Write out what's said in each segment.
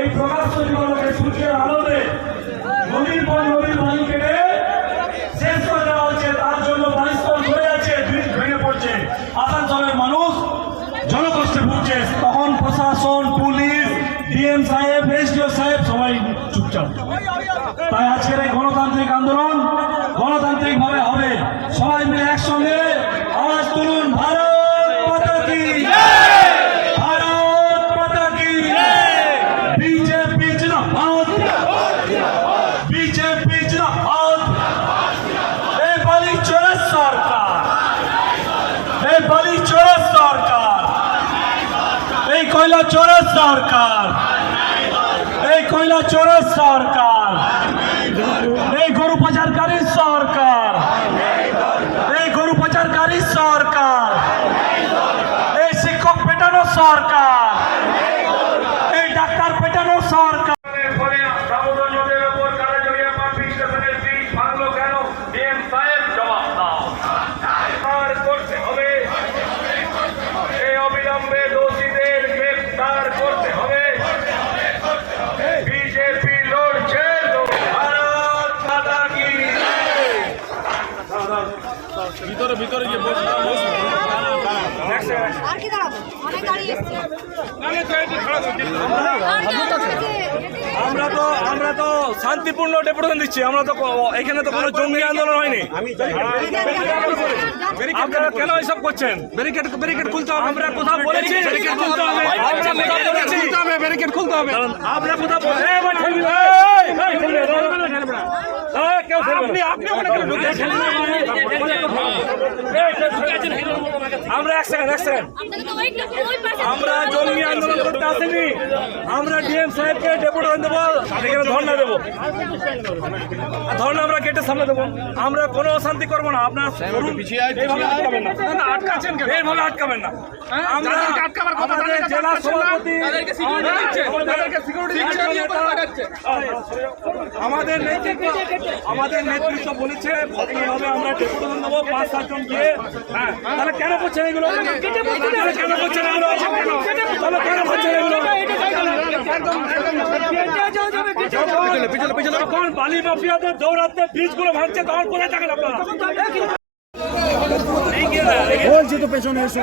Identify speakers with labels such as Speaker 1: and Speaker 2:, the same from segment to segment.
Speaker 1: এই প্রকাশ্য জীবনকে সূর্যের আলোতে, নদীর পর হচ্ছে, তার জন্য পানিস্তর হয়ে যাচ্ছে, ব্রিজ ভেঙে পড়ছে। আসানসোলের মানুষ জনকষ্টে ভুগছে। তখন প্রশাসন, পুলিশ, ডিএম সাহেব, এসডিও সাহেব সবাই চুপচাপ। তাই আজকের এই গণতান্ত্রিক চোরের সরকার। এই কয়লা চোরের সরকার। এই কয়লা চোরের সরকার। এই গরু পাচারকারী সরকার। এই গরু পাচারকারী সরকার। এই শিক্ষক পেটানো সরকার এই ডাক্তার পেটানো সরকার ফলে দামোদর নদের ওপর কালাজড়িয়া পাম্পিং স্টেশনের ব্রিজ ভাঙলো কেন ডিএম সাহেব জবাব দাও আর করতে হবে এই অবিলম্বে দোষীদের গ্রেফতার করতে হবে বিজেপি লড়ছে ভারত মাতা কি
Speaker 2: ভিতরে ভিতরে গিয়ে বস বস
Speaker 3: আর কি দাঁড়াবো অনেক দাঁড়িয়ে এসছি
Speaker 2: আমরা তো আমরা তো শান্তিপূর্ণ ডেপুটেশন দিচ্ছি আমরা তো এখানে তো কোনো জঙ্গি আন্দোলন হয়নি আপনারা কেন এসব করছেন ব্যারিকেড ব্যারিকেড খুলতে হবে আমরা কোথাও বলেছি ব্যারিকেড খুলতে হবে আমরা কোথাও বলেছি খুলতে হবে ব্যারিকেড খুলতে হবে আমরা কোথাও বলে এই ভাই ঠেলবি না, এই, এই, ঠেলবি না, এই, কেউ ঠেলবে না। আপনি ওখানে কেন ঢুকে আছেন? এই, আমরা এক সেকেন্ড এক সেকেন্ড আমরা জঙ্গি আন্দোলন করতে আসিনি। আমরা ডিএম সাহেবকে ডেপুটেশন দেবো এখানে ধর্ণা দেবো। ধর্ণা আমরা গেটের সামনে দেবো। আমরা কোনো অশান্তি করব না। আপনার করুন। আটকাবেন না। এইভাবে আটকাবেন না। আমরা আমাদের জেলা সভাপতি আমাদের নেতৃত্ব আমাদের নেতৃত্ব বলেছে আমরা ডেপুটেশন দেবো পাঁচ সাতজন গিয়ে হ্যাঁ তাহলে কেন করছেন এগুলো কেন করছেন এগুলো তাহলে কেন করছেন এগুলো যখন বালি মাফিয়াদের দৌড়াতে বীজগুলো ভাঙছে তখন কোথায় থাকেন আপনারা
Speaker 4: বলছি তো পেছনে এসো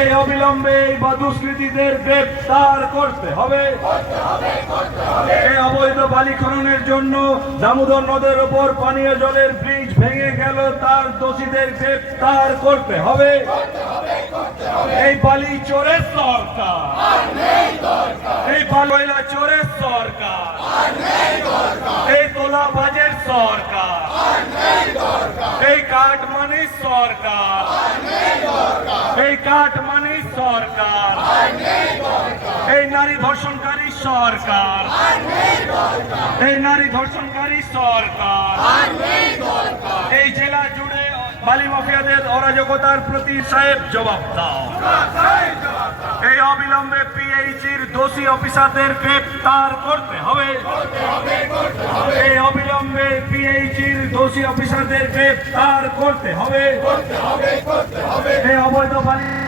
Speaker 1: এই অবিলম্বে এই দুষ্কৃতীদের গ্রেপ্তার করতে হবে। এই অবৈধ বালি খননের জন্য দামোদর নদের ওপর পানীয় জলের ব্রিজ ভেঙে গেল, তার দোষীদের গ্রেপ্তার করতে হবে। এই বালি চোরের সরকার। এই বালয়লা চোরের সরকার। এই তোলা বাজের সরকার। এই কাঠমানি সরকার। এই কাঠ মানে সরকার। এই নারী ধর্ষণকারী সরকার। এই নারী ধর্ষণকারী সরকার। এই জেলা জুড়ে বালি মাফিয়াদের অরাজকতার প্রতি সাহেব জবাব দাও। এই অবিলম্বে পিএইচির দোষী অফিসারদের গ্রেপ্তার করতে হবে। অবিলম্বে পিএইচির দোষী অফিসারদের গ্রেফতার করতে হবে। এই অবৈধ বালি